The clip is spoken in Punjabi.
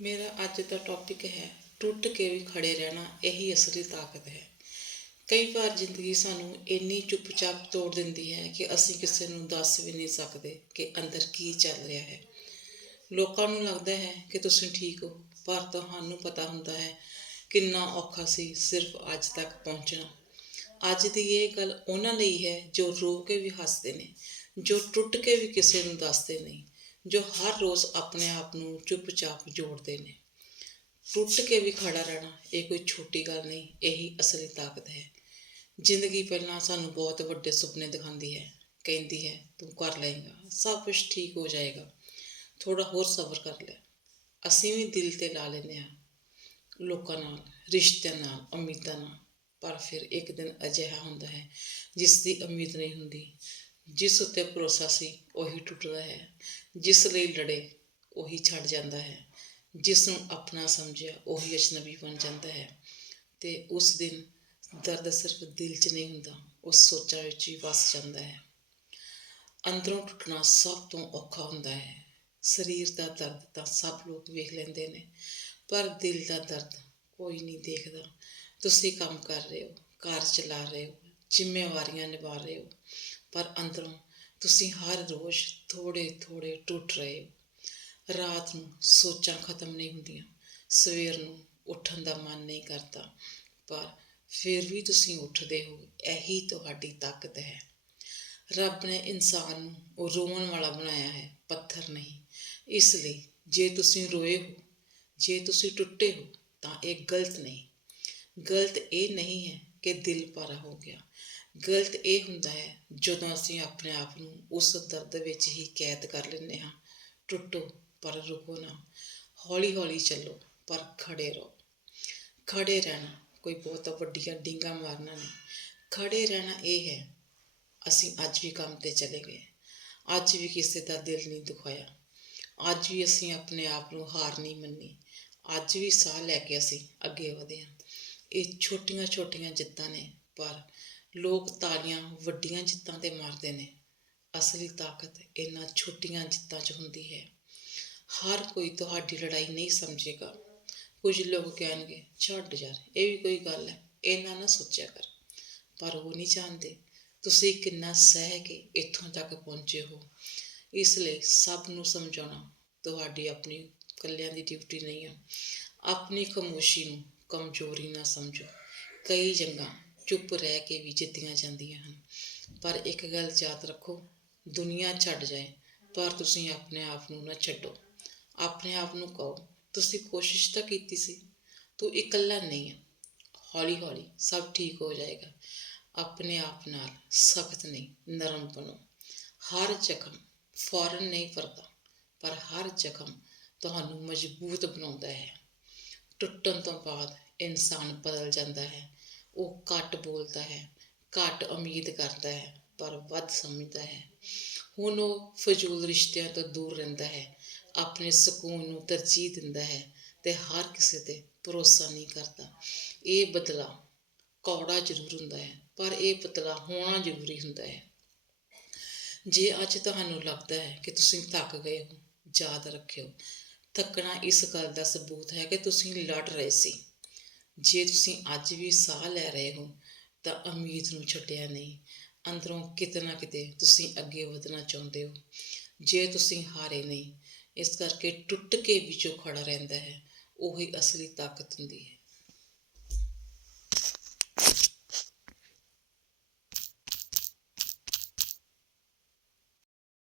ਮੇਰਾ ਅੱਜ ਦਾ ਟੌਪਿਕ ਹੈ, ਟੁੱਟ ਕੇ ਵੀ ਖੜੇ ਰਹਿਣਾ, ਇਹੀ ਅਸਲੀ ਤਾਕਤ ਹੈ। ਕਈ ਵਾਰ ਜ਼ਿੰਦਗੀ ਸਾਨੂੰ ਇੰਨੀ ਚੁੱਪਚਾਪ ਤੋੜ ਦਿੰਦੀ ਹੈ ਕਿ ਅਸੀਂ ਕਿਸੇ ਨੂੰ ਦੱਸ ਵੀ ਨਹੀਂ ਸਕਦੇ ਕਿ ਅੰਦਰ ਕੀ ਚੱਲ ਰਿਹਾ ਹੈ। ਲੋਕਾਂ ਨੂੰ ਲੱਗਦਾ ਹੈ ਕਿ ਤੁਸੀਂ ਠੀਕ ਹੋ, ਪਰ ਤੁਹਾਨੂੰ ਪਤਾ ਹੁੰਦਾ ਹੈ ਕਿੰਨਾ ਔਖਾ ਸੀ ਸਿਰਫ ਅੱਜ ਤੱਕ ਪਹੁੰਚਣਾ। ਅੱਜ ਦੀ ਇਹ ਗੱਲ ਉਹਨਾਂ ਲਈ ਹੈ ਜੋ ਰੋ ਕੇ ਵੀ ਹੱਸਦੇ ਨੇ, ਜੋ ਟੁੱਟ ਕੇ ਵੀ ਕਿਸੇ ਨੂੰ ਦੱਸਦੇ ਨਹੀਂ। ਜੋ ਹਰ ਰੋਜ਼ ਆਪਣੇ ਆਪ ਨੂੰ ਚੁੱਪਚਾਪ ਜੋੜਦੇ ਨੇ। ਟੁੱਟ ਕੇ ਵੀ ਖੜਾ ਰਹਿਣਾ, ਇਹ ਕੋਈ ਛੋਟੀ ਗੱਲ ਨਹੀਂ, ਇਹੀ ਅਸਲੀ ਤਾਕਤ ਹੈ। ਜ਼ਿੰਦਗੀ ਪਹਿਲਾਂ ਸਾਨੂੰ ਬਹੁਤ ਵੱਡੇ ਸੁਪਨੇ ਦਿਖਾਉਂਦੀ ਹੈ, ਕਹਿੰਦੀ ਹੈ, ਤੂੰ ਕਰ ਲਏਗਾ, ਸਭ ਕੁਝ ਠੀਕ ਹੋ ਜਾਏਗਾ। ਥੋੜਾ ਹੋਰ ਸਬਰ ਕਰ ਲੈ। ਅਸੀਂ ਵੀ ਦਿਲ ਤੇ ਲਾ ਲੈਂਦੇ ਹਾਂ, ਲੋਕਾਂ ਨਾਲ, ਰਿਸ਼ਤਿਆਂ ਨਾਲ, ਉਮੀਦਾਂ ਨਾਲ। ਪਰ ਫਿਰ ਇੱਕ ਦਿਨ ਅਜਿਹਾ ਹੁੰਦਾ ਹੈ, ਜਿਸ ਦੀ ਉਮੀਦ ਨਹੀਂ ਹੁੰਦੀ। ਜਿਸ ਉੱਤੇ ਭਰੋਸਾ ਸੀ, ਉਹੀ ਟੁੱਟਦਾ ਹੈ। ਜਿਸ ਲਈ ਲੜੇ, ਉਹੀ ਛੱਡ ਜਾਂਦਾ ਹੈ। ਜਿਸ ਨੂੰ ਆਪਣਾ ਸਮਝਿਆ, ਉਹੀ ਅਜਨਬੀ ਬਣ ਜਾਂਦਾ ਹੈ। ਤੇ ਉਸ ਦਿਨ ਦਰਦ ਸਿਰਫ ਦਿਲ 'ਚ ਨਹੀਂ ਹੁੰਦਾ ਉਹ ਸੋਚਾਂ ਵਿੱਚ ਹੀ ਵਸ ਜਾਂਦਾ ਹੈ। ਅੰਦਰੋਂ ਟੁੱਟਣਾ ਸਭ ਤੋਂ ਔਖਾ ਹੁੰਦਾ ਹੈ। ਸਰੀਰ ਦਾ ਦਰਦ ਤਾਂ ਸਭ ਲੋਕ ਵੇਖ ਲੈਂਦੇ ਨੇ, ਪਰ ਦਿਲ ਦਾ ਦਰਦ ਕੋਈ ਨਹੀਂ ਦੇਖਦਾ। ਤੁਸੀਂ ਕੰਮ ਕਰ ਰਹੇ ਹੋ, ਘਰ ਚਲਾ ਰਹੇ ਹੋ, ਜ਼ਿੰਮੇਵਾਰੀਆਂ ਨਿਭਾ ਰਹੇ ਹੋ। ਪਰ ਅੰਦਰੋਂ ਤੁਸੀਂ ਹਰ ਰੋਜ਼ ਥੋੜੇ ਥੋੜੇ ਟੁੱਟ ਰਹੇ ਹੋ। ਰਾਤ ਨੂੰ ਸੋਚਾਂ ਖਤਮ ਨਹੀਂ ਹੁੰਦੀਆਂ, ਸਵੇਰ ਨੂੰ ਉੱਠਣ ਦਾ ਮਨ ਨਹੀਂ ਕਰਦਾ, ਪਰ ਫਿਰ ਵੀ ਤੁਸੀਂ ਉੱਠਦੇ ਹੋ, ਇਹੀ ਤੁਹਾਡੀ ਤਾਕਤ ਹੈ। ਰੱਬ ਨੇ ਇਨਸਾਨ ਨੂੰ ਉਹ ਰੋਣ ਵਾਲਾ ਬਣਾਇਆ ਹੈ, ਪੱਥਰ ਨਹੀਂ। ਇਸ ਲਈ ਜੇ ਤੁਸੀਂ ਰੋਏ ਹੋ, ਜੇ ਤੁਸੀਂ ਟੁੱਟੇ ਹੋ, ਤਾਂ ਇਹ ਗਲਤ ਨਹੀਂ। ਗਲਤ ਇਹ ਨਹੀਂ ਹੈ ਕਿ ਦਿਲ ਭਾਰਾ ਹੋ ਗਿਆ। ਗਲਤ ਇਹ ਹੁੰਦਾ ਹੈ, ਜਦੋਂ ਅਸੀਂ ਆਪਣੇ ਆਪ ਨੂੰ ਉਸ ਦਰਦ ਵਿੱਚ ਹੀ ਕੈਦ ਕਰ ਲੈਂਦੇ ਹਾਂ। ਟੁੱਟੋ, ਪਰ ਰੁਕੋ ਨਾ। ਹੌਲੀ ਹੌਲੀ ਚੱਲੋ, ਪਰ ਖੜੇ ਰਹੋ। ਖੜੇ ਰਹਿਣਾ, ਕੋਈ ਬਹੁਤ ਵੱਡੀਆਂ ਡਿੰਗਾ ਮਾਰਨਾ ਨਹੀਂ। ਖੜੇ ਰਹਿਣਾ ਇਹ ਹੈ, ਅਸੀਂ ਅੱਜ ਵੀ ਕੰਮ ਤੇ ਚਲੇ ਗਏ। ਅੱਜ ਵੀ ਕਿਸੇ ਦਾ ਦਿਲ ਨਹੀਂ ਦੁਖਾਇਆ। ਅੱਜ ਵੀ ਅਸੀਂ ਆਪਣੇ ਆਪ ਨੂੰ ਹਾਰ ਨਹੀਂ ਮੰਨੀ। ਅੱਜ ਵੀ ਸਾਹ ਲੈ ਕੇ ਅਸੀਂ ਅੱਗੇ ਵਧੇ ਹਾਂ। ਇਹ ਛੋਟੀਆਂ ਛੋਟੀਆਂ ਜਿੱਤਾਂ ਨੇ, ਪਰ ਲੋਕ ਤਾਲੀਆਂ ਵੱਡੀਆਂ ਜਿੱਤਾਂ ਤੇ ਮਾਰਦੇ ਨੇ। ਅਸਲੀ ਤਾਕਤ ਇਹਨਾਂ ਛੋਟੀਆਂ ਜਿੱਤਾਂ 'ਚ ਹੁੰਦੀ ਹੈ। ਹਰ ਕੋਈ ਤੁਹਾਡੀ ਲੜਾਈ ਨਹੀਂ ਸਮਝੇਗਾ। ਕੁਝ ਲੋਕ ਕਹਿਣਗੇ, ਛੱਡ ਯਾਰ, ਇਹ ਵੀ ਕੋਈ ਗੱਲ ਹੈ ਇਹਨਾਂ ਨਾ ਸੋਚਿਆ ਕਰ। ਪਰ ਉਹ ਨਹੀਂ ਜਾਣਦੇ, ਤੁਸੀਂ ਕਿੰਨਾ ਸਹਿ ਕੇ ਇੱਥੋਂ ਤੱਕ ਪਹੁੰਚੇ ਹੋ। ਇਸ ਲਈ ਸਭ ਨੂੰ ਸਮਝਾਉਣਾ ਤੁਹਾਡੀ ਆਪਣੀ ਇਕੱਲਿਆਂ ਦੀ ਡਿਊਟੀ ਨਹੀਂ ਹੈ ਆਪਣੀ ਖਾਮੋਸ਼ੀ ਨੂੰ ਕਮਜ਼ੋਰੀ ਨਾ ਸਮਝੋ। ਕਈ ਜੰਗਾਂ ਚੁੱਪ ਰਹਿ ਕੇ ਵੀ ਜਿੱਤੀਆਂ ਜਾਂਦੀਆਂ ਹਨ। ਪਰ ਇੱਕ ਗੱਲ ਯਾਦ ਰੱਖੋ, ਦੁਨੀਆ ਛੱਡ ਜਾਏ, ਪਰ ਤੁਸੀਂ ਆਪਣੇ ਆਪ ਨੂੰ ਨਾ ਛੱਡੋ। ਆਪਣੇ ਆਪ ਨੂੰ ਕਹੋ, ਤੁਸੀਂ ਕੋਸ਼ਿਸ਼ ਤਾਂ ਕੀਤੀ ਸੀ, ਤੂੰ ਇਕੱਲਾ ਨਹੀਂ ਹੈ ਹੌਲੀ ਹੌਲੀ ਸਭ ਠੀਕ ਹੋ ਜਾਏਗਾ। ਆਪਣੇ ਆਪ ਨਾਲ ਸਖਤ ਨਹੀਂ, ਨਰਮ ਬਣੋ। ਹਰ ਜ਼ਖਮ ਫੌਰਨ ਨਹੀਂ ਫਰਦਾ ਪਰ ਹਰ ਜ਼ਖਮ ਤੁਹਾਨੂੰ ਮਜ਼ਬੂਤ ਬਣਾਉਂਦਾ ਹੈ। ਟੁੱਟਣ ਤੋਂ ਬਾਅਦ ਇਨਸਾਨ ਬਦਲ ਜਾਂਦਾ ਹੈ। ਉਹ ਘੱਟ ਬੋਲਦਾ ਹੈ, ਘੱਟ ਉਮੀਦ ਕਰਦਾ ਹੈ, ਪਰ ਵੱਧ ਸਮਝਦਾ ਹੈ। ਹੁਣ ਉਹ ਫਜ਼ੂਲ ਰਿਸ਼ਤਿਆਂ ਤੋਂ ਦੂਰ ਰਹਿੰਦਾ ਹੈ, ਆਪਣੇ ਸਕੂਨ ਨੂੰ ਤਰਜੀਹ ਦਿੰਦਾ ਹੈ ਤੇ ਹਰ ਕਿਸੇ ਤੇ ਭਰੋਸਾ ਨਹੀਂ ਕਰਦਾ। ਇਹ ਬਦਲਾ ਕੌੜਾ ਜ਼ਰੂਰ ਹੁੰਦਾ ਹੈ, ਪਰ ਇਹ ਪਤਲਾ ਹੋਣਾ ਜ਼ਰੂਰੀ ਹੁੰਦਾ ਹੈ। ਜੇ ਅੱਜ ਤੁਹਾਨੂੰ ਲੱਗਦਾ ਹੈ ਕਿ ਤੁਸੀਂ ਥੱਕ ਗਏ ਹੋ, ਯਾਦ ਰੱਖਿਓ, ਥੱਕਣਾ ਇਸ ਗੱਲ ਦਾ ਸਬੂਤ ਹੈ ਕਿ ਤੁਸੀਂ ਲੜ ਰਹੇ ਸੀ। ਜੇ ਤੁਸੀਂ ਅੱਜ ਵੀ ਸਾਹ ਲੈ ਰਹੇ ਹੋ, ਤਾਂ ਉਮੀਦ ਨੂੰ ਛੱਡਿਆ ਨਹੀਂ। ਅੰਦਰੋਂ ਕਿਤੇ ਨਾ ਕਿਤੇ ਤੁਸੀਂ ਅੱਗੇ ਵਧਣਾ ਚਾਹੁੰਦੇ ਹੋ। ਜੇ ਤੁਸੀਂ ਹਾਰੇ ਨਹੀਂ, ਇਸ ਕਰਕੇ ਟੁੱਟ ਕੇ ਵਿੱਚੋਂ ਜੋ ਖੜਾ ਰਹਿੰਦਾ ਹੈ, ਉਹੀ ਅਸਲੀ ਤਾਕਤ ਹੁੰਦੀ ਹੈ।